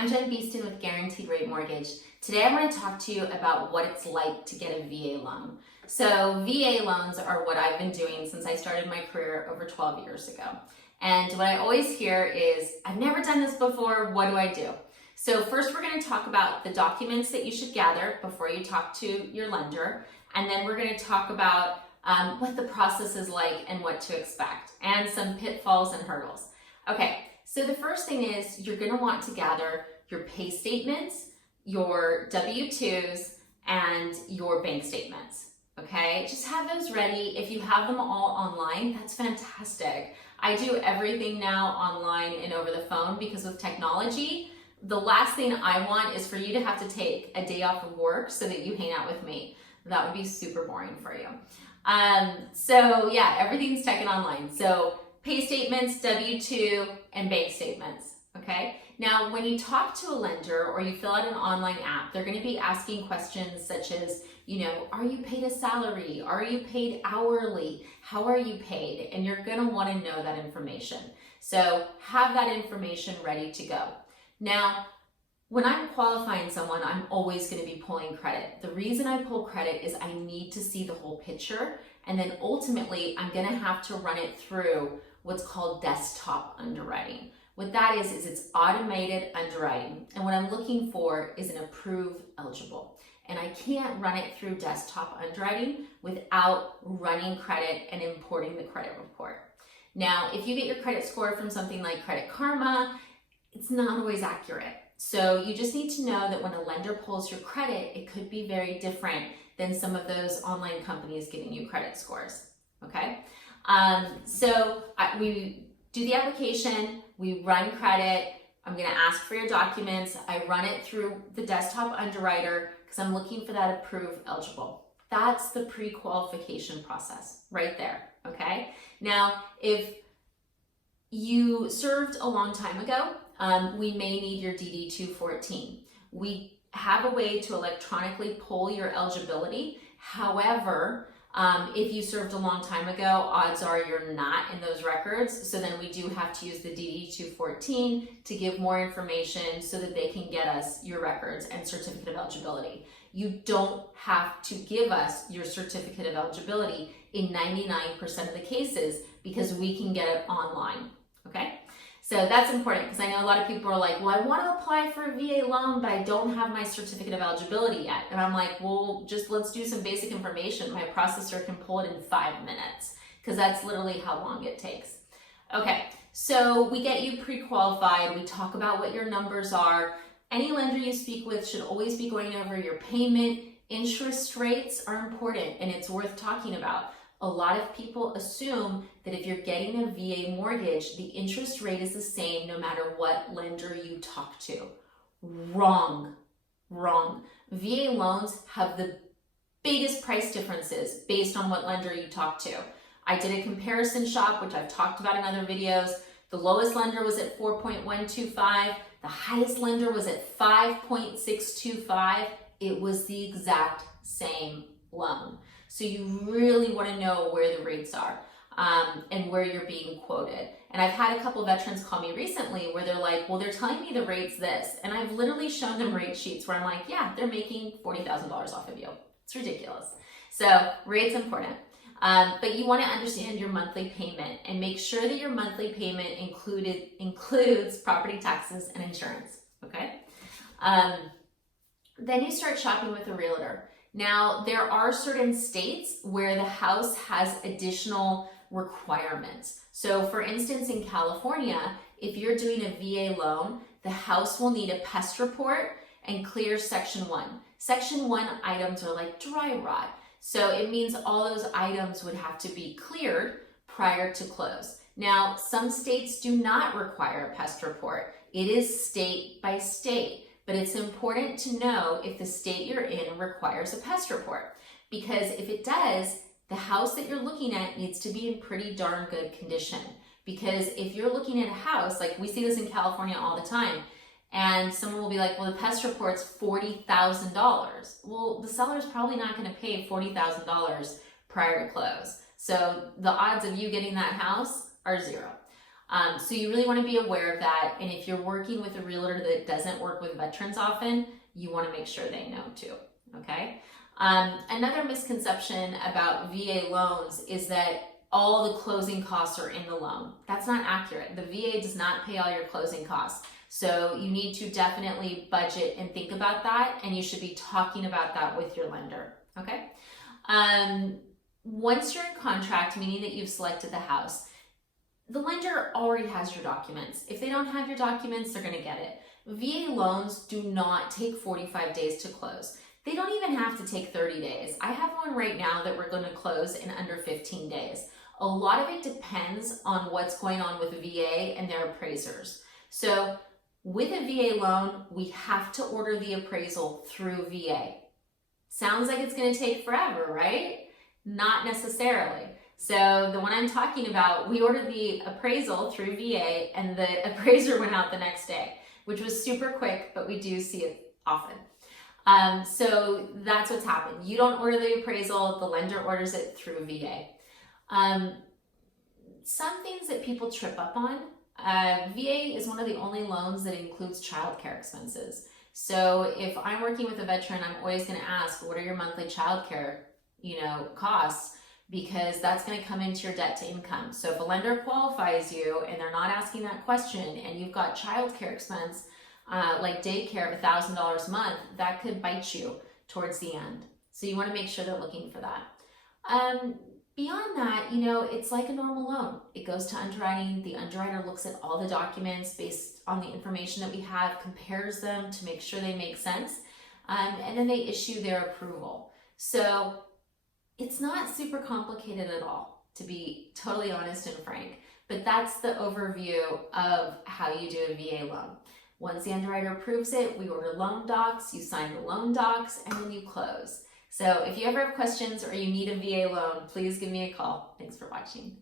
I'm Jen Beeston with Guaranteed Rate Mortgage. Today I'm going to talk to you about what it's like to get a VA loan. So VA loans are what I've been doing since I started my career over 12 years ago. And what I always hear is, I've never done this before, what do I do? So first we're going to talk about the documents that you should gather before you talk to your lender. And then we're going to talk about what the process is like and what to expect, and some pitfalls and hurdles. Okay, so the first thing is you're going to want to gather your pay statements, your W-2s, and your bank statements. Okay, just have those ready. If you have them all online, that's fantastic. I do everything now online and over the phone because with technology, the last thing I want is for you to have to take a day off of work so that you hang out with me. That would be super boring for you. So yeah, everything's taken online. So pay statements, W-2, and bank statements, okay? Now, when you talk to a lender or you fill out an online app, they're gonna be asking questions such as, are you paid a salary? Are you paid hourly? How are you paid? And you're gonna wanna know that information. So have that information ready to go. Now, when I'm qualifying someone, I'm always going to be pulling credit. The reason I pull credit is I need to see the whole picture, and then ultimately I'm going to have to run it through what's called desktop underwriting. What that is it's automated underwriting, and what I'm looking for is an approved eligible. And I can't run it through desktop underwriting without running credit and importing the credit report. Now, if you get your credit score from something like Credit Karma, it's not always accurate. So you just need to know that when a lender pulls your credit, it could be very different than some of those online companies giving you credit scores, okay? We do the application, we run credit, I'm gonna ask for your documents, I run it through the desktop underwriter because I'm looking for that approved eligible. That's the pre-qualification process right there, okay? Now, if you served a long time ago, we may need your DD-214. We have a way to electronically pull your eligibility. However, if you served a long time ago, odds are you're not in those records. So then we do have to use the DD-214 to give more information so that they can get us your records and certificate of eligibility. You don't have to give us your certificate of eligibility in 99% of the cases because we can get it online, okay? So that's important because I know a lot of people are like, well, I want to apply for a VA loan, but I don't have my certificate of eligibility yet. And I'm like, well, just let's do some basic information. My processor can pull it in 5 minutes because that's literally how long it takes. Okay, so we get you pre-qualified. We talk about what your numbers are. Any lender you speak with should always be going over your payment. Interest rates are important and it's worth talking about. A lot of people assume that if you're getting a VA mortgage, the interest rate is the same no matter what lender you talk to. Wrong. VA loans have the biggest price differences based on what lender you talk to. I did a comparison shop, which I've talked about in other videos. The lowest lender was at 4.125. The highest lender was at 5.625. It was the exact same loan. So you really want to know where the rates are and where you're being quoted. And I've had a couple of veterans call me recently where they're like, well, they're telling me the rate's this. And I've literally shown them rate sheets where I'm like, yeah, they're making $40,000 off of you. It's ridiculous. So rate's important. But you want to understand your monthly payment and make sure that your monthly payment includes property taxes and insurance, okay? Then you start shopping with a realtor. Now, there are certain states where the house has additional requirements. So for instance, in California, if you're doing a VA loan, the house will need a pest report and clear Section 1. Section 1 items are like dry rot. So it means all those items would have to be cleared prior to close. Now, some states do not require a pest report. It is state by state. But it's important to know if the state you're in requires a pest report, because if it does, the house that you're looking at needs to be in pretty darn good condition. Because if you're looking at a house, like we see this in California all the time, and someone will be like, well, the pest report's $40,000. Well, the seller's probably not going to pay $40,000 prior to close. So the odds of you getting that house are zero. So you really want to be aware of that. And if you're working with a realtor that doesn't work with veterans often, you want to make sure they know too, okay? Another misconception about VA loans is that all the closing costs are in the loan. That's not accurate. The VA does not pay all your closing costs. So you need to definitely budget and think about that, and you should be talking about that with your lender, okay? Once you're in contract, meaning that you've selected the house, the lender already has your documents. If they don't have your documents, they're gonna get it. VA loans do not take 45 days to close. They don't even have to take 30 days. I have one right now that we're gonna close in under 15 days. A lot of it depends on what's going on with VA and their appraisers. So with a VA loan, we have to order the appraisal through VA. Sounds like it's gonna take forever, right? Not necessarily. So the one I'm talking about, we ordered the appraisal through VA and the appraiser went out the next day, which was super quick, but we do see it often. So that's what's happened. You don't order the appraisal, the lender orders it through VA. Some things that people trip up on, VA is one of the only loans that includes childcare expenses. So if I'm working with a veteran, I'm always going to ask, what are your monthly childcare, costs? Because that's going to come into your debt to income. So if a lender qualifies you and they're not asking that question and you've got childcare expense, like daycare of $1,000 a month, that could bite you towards the end. So you want to make sure they're looking for that. Beyond that, it's like a normal loan. It goes to underwriting. The underwriter looks at all the documents based on the information that we have, compares them to make sure they make sense, and then they issue their approval. So it's not super complicated at all, to be totally honest and frank, but that's the overview of how you do a VA loan. Once the underwriter approves it, we order loan docs, you sign the loan docs, and then you close. So if you ever have questions or you need a VA loan, please give me a call. Thanks for watching.